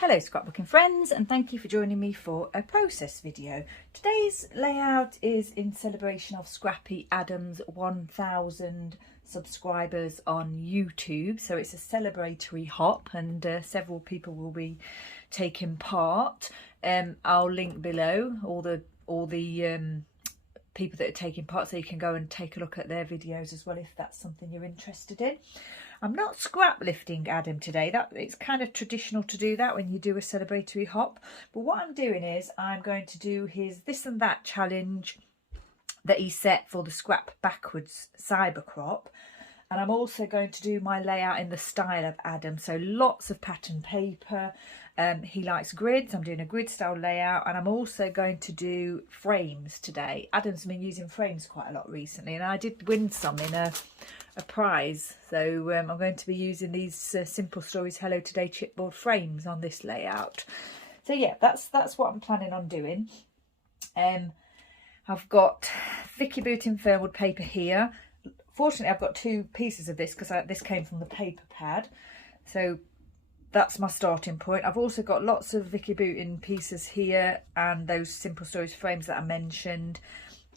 Hello scrapbooking friends, and thank you for joining me for a process video. Today's layout is in celebration of Scrappy Adam's 1000 subscribers on YouTube, so it's a celebratory hop and several people will be taking part. I'll link below all the people that are taking part so you can go and take a look at their videos as well if that's something you're interested in. I'm not scrap lifting Adam today. It's kind of traditional to do that when you do a celebratory hop, but what I'm doing is I'm going to do his this and that challenge that he set for the scrap backwards cyber crop, and I'm also going to do my layout in the style of Adam, so lots of pattern paper. He likes grids. I'm doing a grid style layout, and I'm also going to do frames today. Adam's been using frames quite a lot recently, and I did win some in a prize, so I'm going to be using these Simple Stories Hello Today chipboard frames on this layout. So yeah, that's what I'm planning on doing. I've got Vicky Booting Fernwood paper here. Fortunately, I've got two pieces of this because this came from the paper pad, so that's my starting point. I've also got lots of Vicky Booting pieces here and those Simple Stories frames that I mentioned.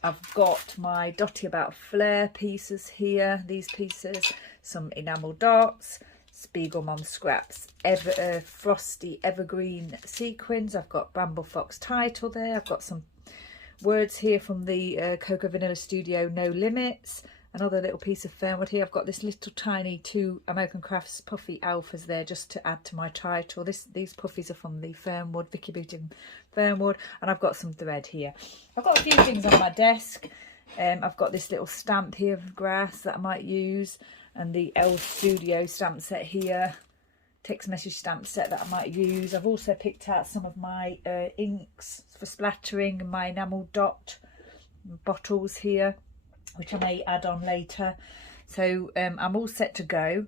I've got my Dotty About Flair pieces here, these pieces, some enamel dots, Spiegel Mom scraps, frosty evergreen sequins. I've got Bramble Fox title there. I've got some words here from the Cocoa Vanilla Studio No Limits. Another little piece of Fernwood here. I've got this little tiny 2 American Crafts puffy alphas there just to add to my title. These puffies are from the Fernwood, Vicky Booting Fernwood, and I've got some thread here. I've got a few things on my desk. I've got this little stamp here of grass that I might use, and the L Studio stamp set here, text message stamp set that I might use. I've also picked out some of my inks for splattering and my enamel dot bottles here, which I may add on later. So I'm all set to go.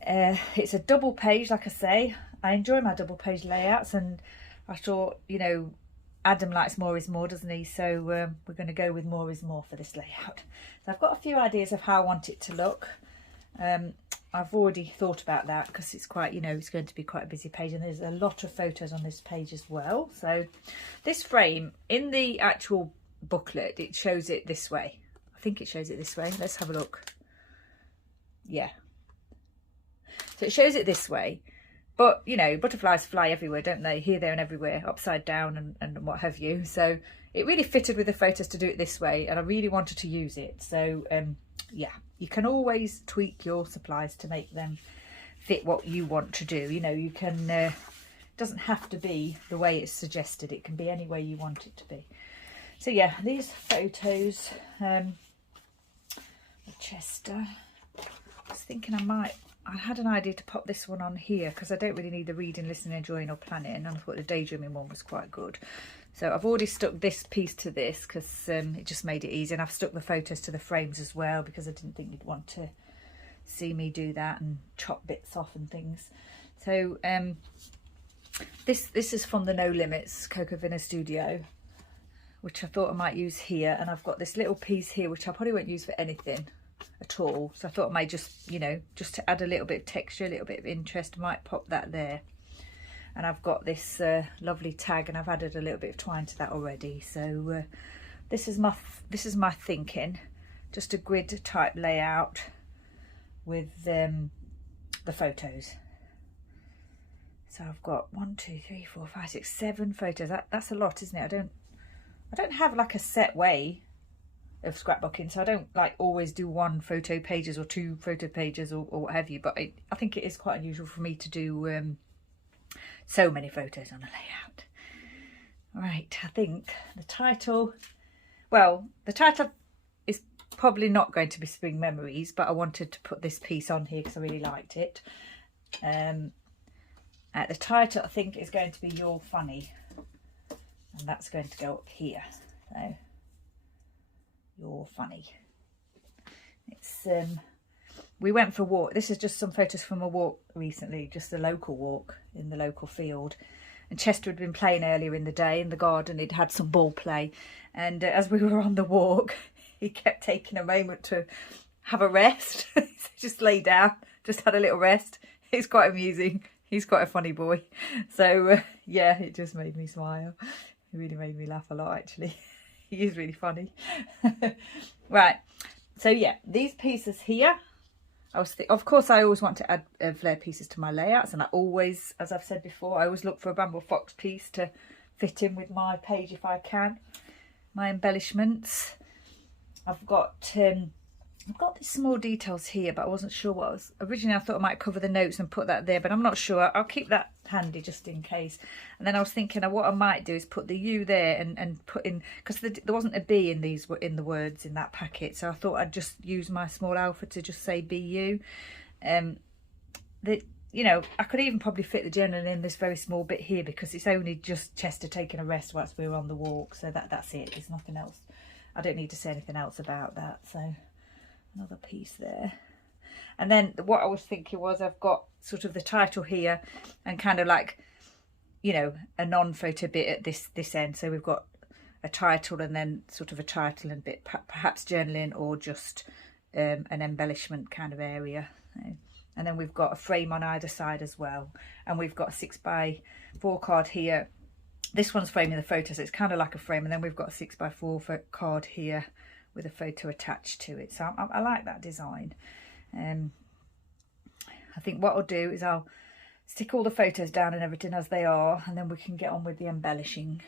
It's a double page, like I say. I enjoy my double page layouts, and I thought, you know, Adam likes more is more, doesn't he? So we're going to go with more is more for this layout. So I've got a few ideas of how I want it to look. I've already thought about that because it's quite, you know, it's going to be quite a busy page, and there's a lot of photos on this page as well. So this frame, in the actual booklet, it shows it this way. I think it shows it this way. Let's have a look. Yeah. So it shows it this way. But, you know, butterflies fly everywhere, don't they? Here, there and everywhere, upside down and what have you. So it really fitted with the photos to do it this way, and I really wanted to use it. So, yeah, you can always tweak your supplies to make them fit what you want to do. You know, you can, it doesn't have to be the way it's suggested. It can be any way you want it to be. So, yeah, these photos... Chester. I was thinking I had an idea to pop this one on here because I don't really need the reading, listening, enjoying or planning, and I thought the daydreaming one was quite good. So I've already stuck this piece to this because it just made it easy, and I've stuck the photos to the frames as well because I didn't think you'd want to see me do that and chop bits off and things. So this is from the No Limits Cocoa Vanilla Studio, which I thought I might use here, and I've got this little piece here which I probably won't use for anything at all, so I thought I might just, you know, just to add a little bit of texture, a little bit of interest, I might pop that there. And I've got this lovely tag, and I've added a little bit of twine to that already. So this is my thinking, just a grid type layout with the photos. So I've got 1, 2, 3, 4, 5, 6, 7 photos. That's a lot, isn't it? I don't have like a set way of scrapbooking, so I don't like always do 1 photo pages or 2 photo pages or what have you, but I think it is quite unusual for me to do so many photos on a layout. Right, I think the title, well, the title is probably not going to be Spring Memories, but I wanted to put this piece on here because I really liked it. The title, I think, is going to be You're Funny, and that's going to go up here. So You're Funny. It's we went for a walk. This is just some photos from a walk recently, just a local walk in the local field, and Chester had been playing earlier in the day in the garden. He'd had some ball play, and as we were on the walk he kept taking a moment to have a rest. Just lay down, just had a little rest. It's quite amusing. He's quite a funny boy. So yeah, it just made me smile. It really made me laugh a lot, actually. He is really funny. Right, so yeah, these pieces here, of course I always want to add flare pieces to my layouts, and I always, as I've said before, I always look for a Bramble Fox piece to fit in with my page if I can, my embellishments. I've got these small details here, but I wasn't sure what I was. Originally I thought I might cover the notes and put that there, but I'm not sure. I'll keep that handy just in case. And then I was thinking what I might do is put the U there and put in, because there wasn't a B in the words in that packet, so I thought I'd just use my small alpha to just say BU. You know, I could even probably fit the journal in this very small bit here, because it's only just Chester taking a rest whilst we were on the walk, so that's it. There's nothing else. I don't need to say anything else about that. So another piece there. And then what I was thinking was, I've got sort of the title here and kind of like, you know, a non-photo bit at this end. So we've got a title and then sort of a title and bit, perhaps journaling, or just an embellishment kind of area. And then we've got a frame on either side as well. And we've got a 6x4 card here. This one's framing the photo, so it's kind of like a frame. And then we've got a 6x4 card here with a photo attached to it. So I like that design. I think what I'll do is I'll stick all the photos down and everything as they are, and then we can get on with the embellishing.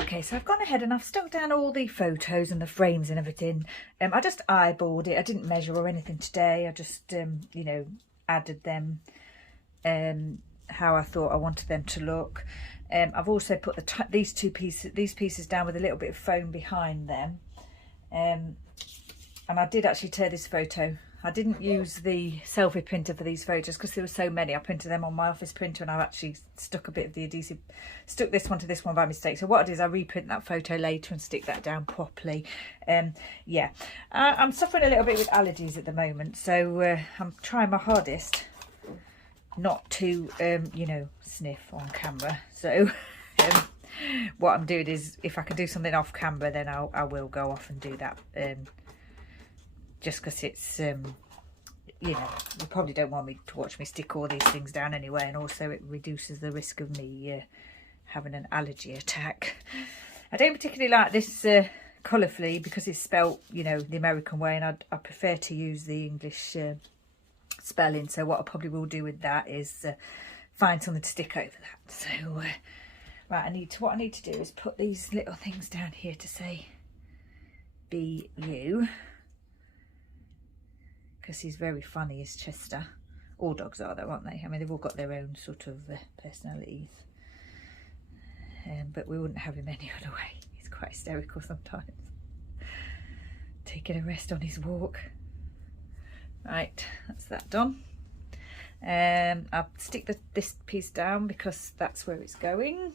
Okay, so I've gone ahead and I've stuck down all the photos and the frames and everything. I just eyeballed it. I didn't measure or anything today. I just, you know, added them how I thought I wanted them to look. I've also put these pieces down with a little bit of foam behind them. And I did actually tear this photo. I didn't use the selfie printer for these photos because there were so many. I printed them on my office printer, and I've actually stuck a bit of the adhesive, stuck this one to this one by mistake. So what I did is I reprint that photo later and stick that down properly. Yeah, I'm suffering a little bit with allergies at the moment, so I'm trying my hardest not to, you know, sniff on camera. So what I'm doing is, if I can do something off camera, then I will go off and do that. Just because it's, you know, you probably don't want me to watch me stick all these things down anyway, and also it reduces the risk of me having an allergy attack. I don't particularly like this colourfully because it's spelt, you know, the American way, and I prefer to use the English spelling. So what I probably will do with that is find something to stick over that. So right, what I need to do is put these little things down here to say BU. Because he's very funny, is Chester. All dogs are though, aren't they? I mean, they've all got their own sort of personalities. But we wouldn't have him any other way. He's quite hysterical sometimes. Taking a rest on his walk. Right, that's that done. I'll stick this piece down because that's where it's going.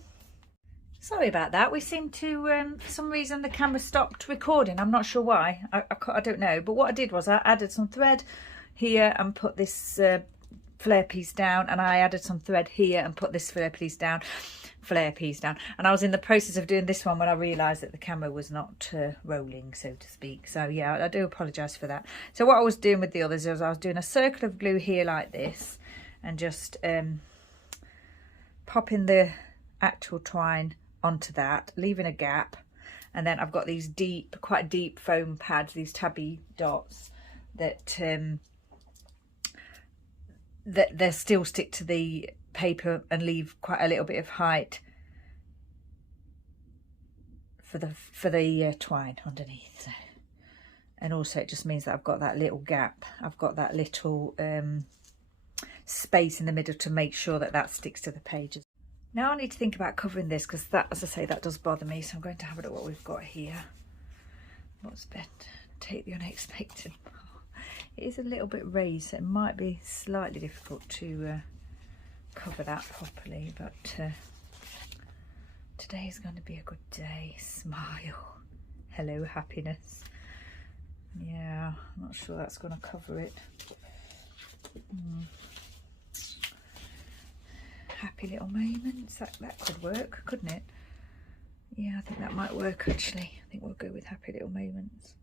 Sorry about that. We seem to, for some reason, the camera stopped recording. I'm not sure why. I don't know. But what I did was I added some thread here and put this flare piece down. And I added some thread here and put this flare piece down. And I was in the process of doing this one when I realised that the camera was not rolling, so to speak. So, yeah, I do apologise for that. So what I was doing with the others is I was doing a circle of glue here like this. And just popping the actual twine onto that, leaving a gap, and then I've got these quite deep foam pads, these tabby dots that they still stick to the paper and leave quite a little bit of height for the twine underneath. And also it just means that I've got that little gap, I've got that little space in the middle to make sure that sticks to the pages. Now I need to think about covering this because that, as I say, that does bother me. So I'm going to have a look at what we've got here. What's better? Take the unexpected. It is a little bit raised, so it might be slightly difficult to cover that properly. But today is going to be a good day. Smile. Hello, happiness. Yeah, I'm not sure that's going to cover it. Happy little moments, that could work, couldn't it? Yeah, I think that might work actually. I think we'll go with happy little moments.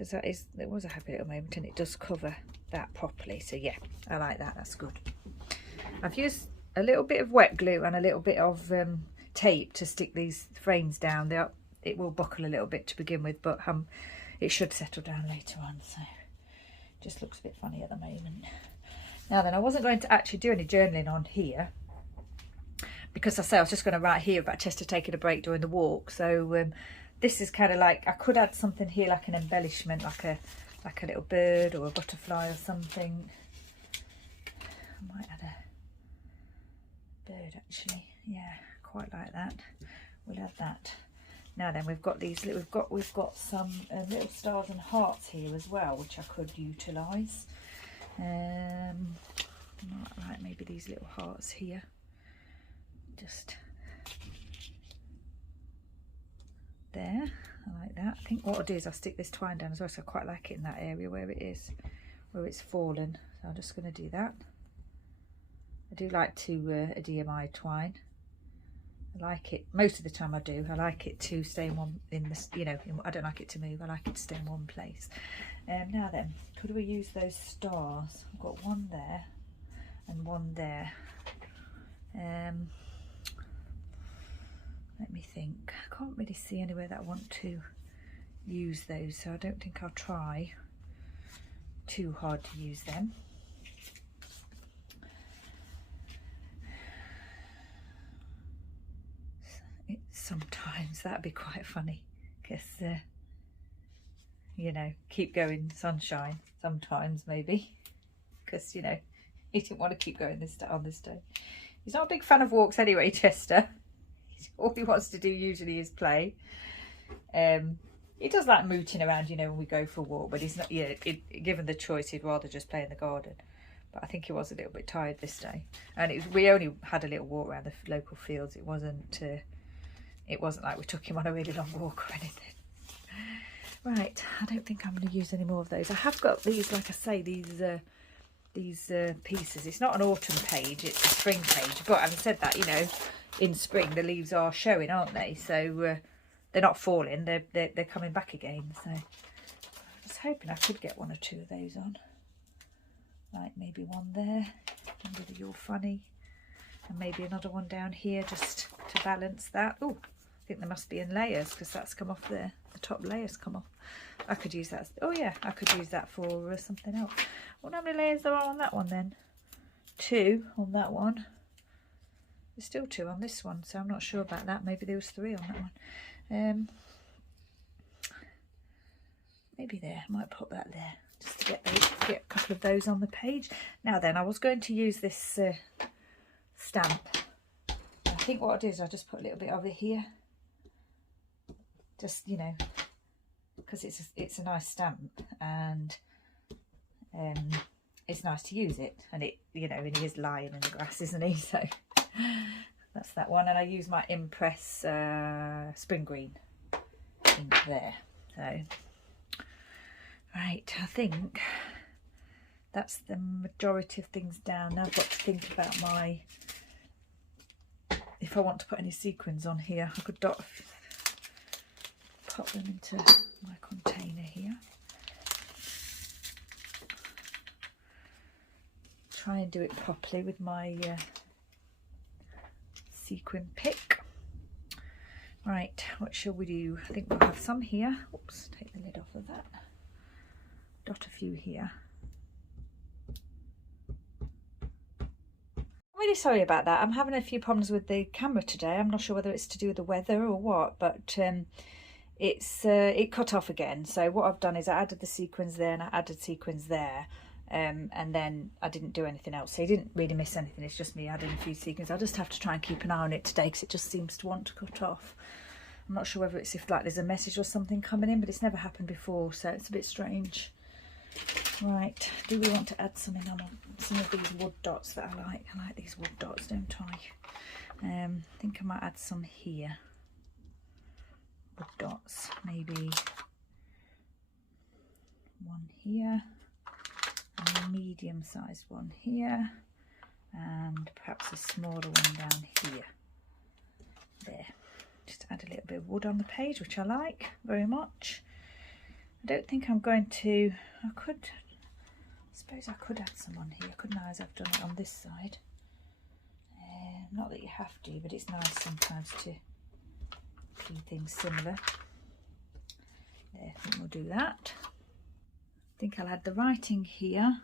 because it was a happy little moment, and it does cover that properly. So yeah, I like that. That's good. I've used a little bit of wet glue and a little bit of tape to stick these frames down. It will buckle a little bit to begin with, but it should settle down later on. So it just looks a bit funny at the moment. Now then, I wasn't going to actually do any journaling on here, because I was just going to write here about Chester taking a break during the walk. So this is kind of like, I could add something here like an embellishment, like a little bird or a butterfly or something. I might add a bird actually. Yeah, quite like that. We'll add that. Now then, we've got these. We've got some little stars and hearts here as well, which I could utilise. Right, maybe these little hearts here. Just there. I like that. I think what I'll do is I'll stick this twine down as well, so I quite like it in that area where it is, where it's fallen. So I'm just going to do that. I do like to DMI twine. I like it most of the time. I do. I like it to stay I don't like it to move. I like it to stay in one place. Now then, could we use those stars? I've got one there and one there. Let me think. I can't really see anywhere that I want to use those, so I don't think I'll try too hard to use them. Sometimes that'd be quite funny, because keep going sunshine sometimes, maybe, because he didn't want to keep going on this day. He's not a big fan of walks anyway, Chester. All he wants to do usually is play. He does like mooting around, when we go for a walk, but he's not, given the choice, he'd rather just play in the garden. But I think he was a little bit tired this day, and we only had a little walk around the local fields. It wasn't like we took him on a really long walk or anything. Right, I don't think I'm going to use any more of those. I have got these, like I say, these pieces. It's not an autumn page, it's a spring page. But having said that, in spring the leaves are showing, aren't they? So they're not falling, they're coming back again. So I was hoping I could get one or two of those on. Like maybe one there, under the You're Funny. And maybe another one down here just to balance that. Oh, I think they must be in layers, because that's come off there. The top layers come off. I could use that. Oh yeah, I could use that for something else. I wonder how many layers there are on that one then. 2 on that one. There's still 2 on this one, so I'm not sure about that. Maybe there was 3 on that one. Maybe there. I might put that there just to get a couple of those on the page. Now then, I was going to use this stamp. I think what I'll do is I'll just put a little bit of it here. Just, because it's a nice stamp, and it's nice to use it, and and he is lying in the grass, isn't he? So that's that one. And I use my Impress spring green ink there. So right, I think that's the majority of things down. Now I've got to think about if I want to put any sequins on here. I could pop them into my container here. Try and do it properly with my sequin pick. Right, what shall we do? I think we'll have some here. Oops, take the lid off of that. Dot a few here. I'm really sorry about that. I'm having a few problems with the camera today. I'm not sure whether it's to do with the weather or what, but it cut off again. So what I've done is I added the sequins there and I added sequins there, and then I didn't do anything else. So you didn't really miss anything. It's just me adding a few sequins. I'll just have to try and keep an eye on it today, because it just seems to want to cut off. I'm not sure whether it's if there's a message or something coming in, but it's never happened before, so it's a bit strange. Right, do we want to add something on some of these wood dots that I like? I like these wood dots, don't I? I think I might add some here. Wood dots, maybe one here, a medium-sized one here, and perhaps a smaller one down here. There. Just add a little bit of wood on the page, which I like very much. I don't think I'm going to, I suppose I could add some on here, couldn't I, as I've done it on this side. Not that you have to, but it's nice sometimes to keep things similar. There, I think we'll do that. I think I'll add the writing here.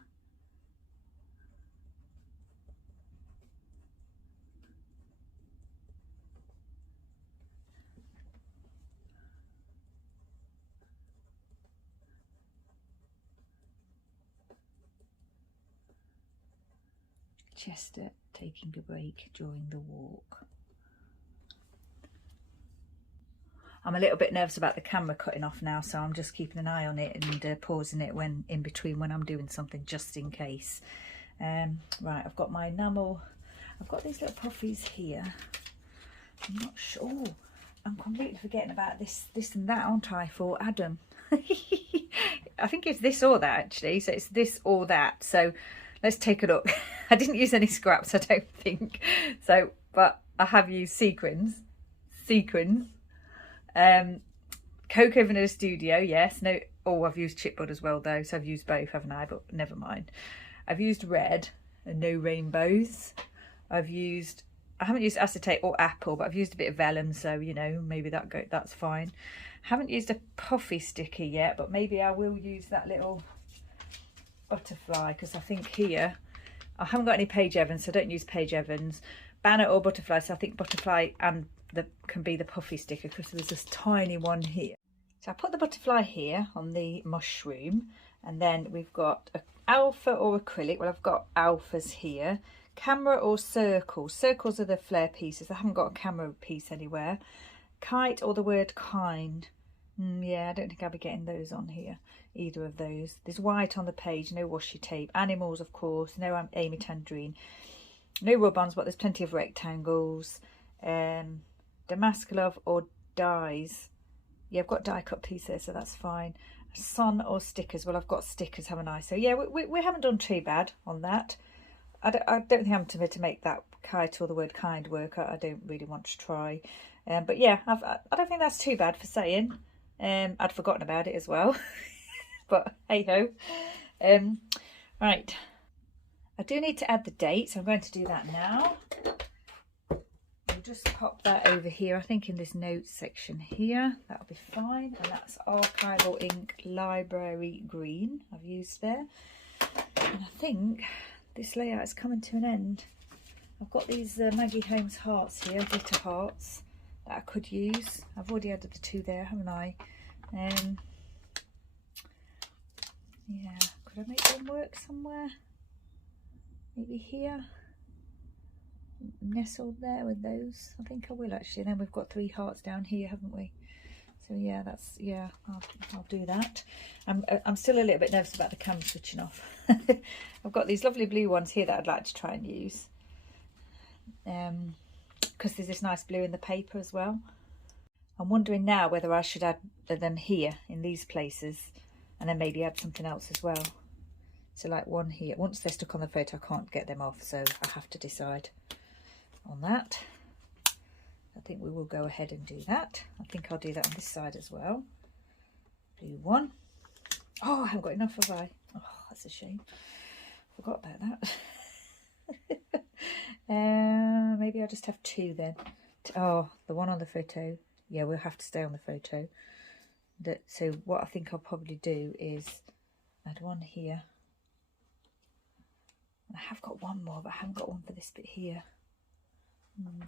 Chester taking a break during the walk. I'm a little bit nervous about the camera cutting off now, so I'm just keeping an eye on it and pausing it when in between when I'm doing something, just in case. Right, I've got my enamel. I've got these little puffies here. I'm not sure. Oh, I'm completely forgetting about this and that, aren't I, for Adam? I think it's this or that, actually. So it's this or that. So let's take a look. I didn't use any scraps, I don't think. So, but I have used sequins. Cocoa Vanilla Studio, yes. No, oh, I've used chipboard as well though, so I've used both, haven't I? But never mind. I've used red and no rainbows. I haven't used acetate or apple, but I've used a bit of vellum, so you know, maybe that's fine. Haven't used a puffy sticker yet, but maybe I will use that little butterfly, because I think here I haven't got any Page Evans, so I don't use Page Evans. Banner or butterfly, so I think butterfly and can be the puffy sticker, because there's this tiny one here. So I put the butterfly here on the mushroom, and then we've got an alpha or acrylic. Well, I've got alphas here. Camera or circle. Circles are the flare pieces. I haven't got a camera piece anywhere. Kite or the word kind. Yeah, I don't think I'll be getting those on here, either of those. There's white on the page, no washi tape. Animals, of course, no Amy Tangerine. No rub-ons, but there's plenty of rectangles. Damask Love or dies. Yeah, I've got die cut pieces, so that's fine. Sun or stickers. Well, I've got stickers, haven't I? So yeah, we haven't done too bad on that. I don't think I'm to make that kite or the word kind work. I don't really want to try. But yeah, I don't think that's too bad for saying. I'd forgotten about it as well. But hey ho. Right. I do need to add the date, so I'm going to do that now. We'll just pop that over here, I think in this notes section here. That'll be fine. And that's Archival Ink Library Green I've used there. And I think this layout is coming to an end. I've got these Maggie Holmes hearts here, glitter hearts, that I could use. I've already added the two there, haven't I? Yeah, could I make them work somewhere? Maybe here, nestled there with those. I think I will actually. And then we've got 3 hearts down here, haven't we? So yeah, I'll do that. I'm still a little bit nervous about the camera switching off. I've got these lovely blue ones here that I'd like to try and use, because there's this nice blue in the paper as well. I'm wondering now whether I should add them here in these places, and then maybe add something else as well. So like one here. Once they're stuck on the photo, I can't get them off, so I have to decide on that. I think we will go ahead and do that. I think I'll do that on this side as well. Blue one. Oh, I haven't got enough, have I? Oh, that's a shame. Forgot about that. Maybe I'll just have 2 then. Oh, the one on the photo. Yeah, we'll have to stay on the photo. So what I think I'll probably do is add one here. I have got one more, but I haven't got one for this bit here.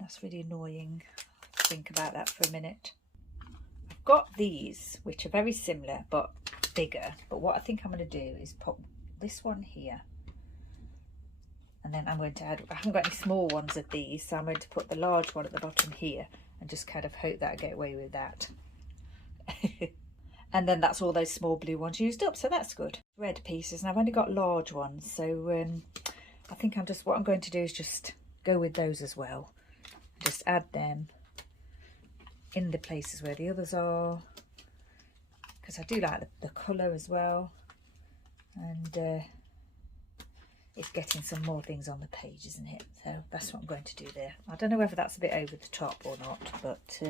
That's really annoying. I'll think about that for a minute. I've got these, which are very similar, but bigger. But what I think I'm going to do is pop this one here. And then I'm going to add, I haven't got any small ones of these, so I'm going to put the large one at the bottom here and just kind of hope that I get away with that. And then that's all those small blue ones used up, so that's good. Red pieces, and I've only got large ones, so I think what I'm going to do is just go with those as well. Just add them in the places where the others are, because I do like the colour as well, and it's getting some more things on the page, isn't it? So that's what I'm going to do there. I don't know whether that's a bit over the top or not, but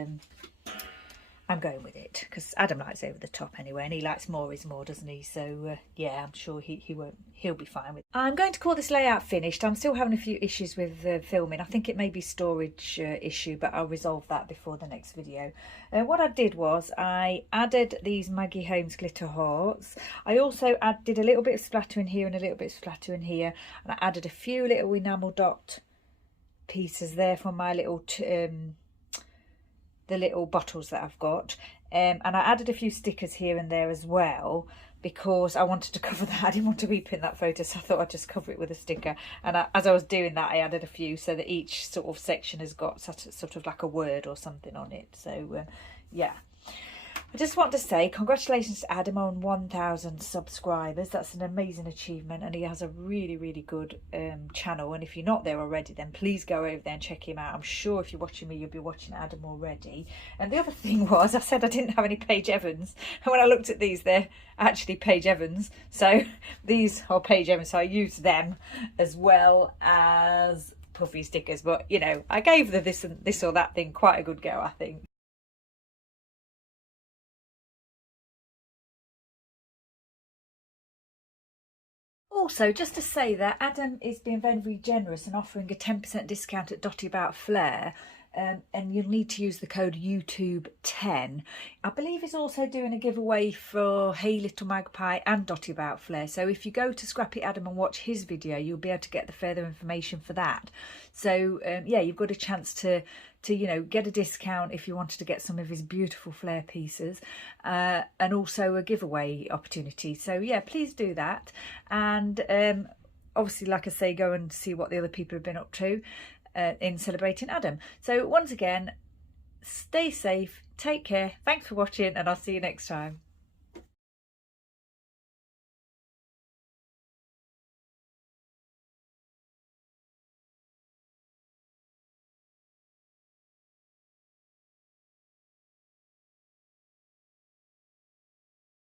I'm going with it because Adam likes over the top anyway, and he likes more is more, doesn't he? So yeah, I'm sure he'll be fine with it. I'm going to call this layout finished. I'm still having a few issues with filming. I think it may be storage issue, but I'll resolve that before the next video. What I did was I added these Maggie Holmes glitter hearts. I also did a little bit of splatter in here and a little bit of splatter in here, and I added a few little enamel dot pieces there for my little the little bottles that I've got, and I added a few stickers here and there as well because I wanted to cover that. I didn't want to reprint that photo, so I thought I'd just cover it with a sticker. And as I was doing that, I added a few so that each sort of section has got sort of like a word or something on it. So yeah, I just want to say congratulations to Adam on 1,000 subscribers. That's an amazing achievement, and he has a really good channel. And if you're not there already, then please go over there and check him out. I'm sure if you're watching me, you'll be watching Adam already. And the other thing was, I said I didn't have any Paige Evans, and when I looked at these, they're actually Paige Evans. So these are Paige Evans, so I used them as well as puffy stickers. But you know, I gave the this or that thing quite a good go, I think. Also, just to say that Adam is being very generous and offering a 10% discount at Dotty About Flair, and you'll need to use the code YouTube10. I believe he's also doing a giveaway for Hey Little Magpie and Dotty About Flair. So if you go to Scrappy Adam and watch his video, you'll be able to get the further information for that. So yeah, you've got a chance to you know, get a discount if you wanted to get some of his beautiful flare pieces, and also a giveaway opportunity. So yeah, please do that. And obviously, like I say, go and see what the other people have been up to in celebrating Adam. So once again, stay safe, take care, thanks for watching, and I'll see you next time.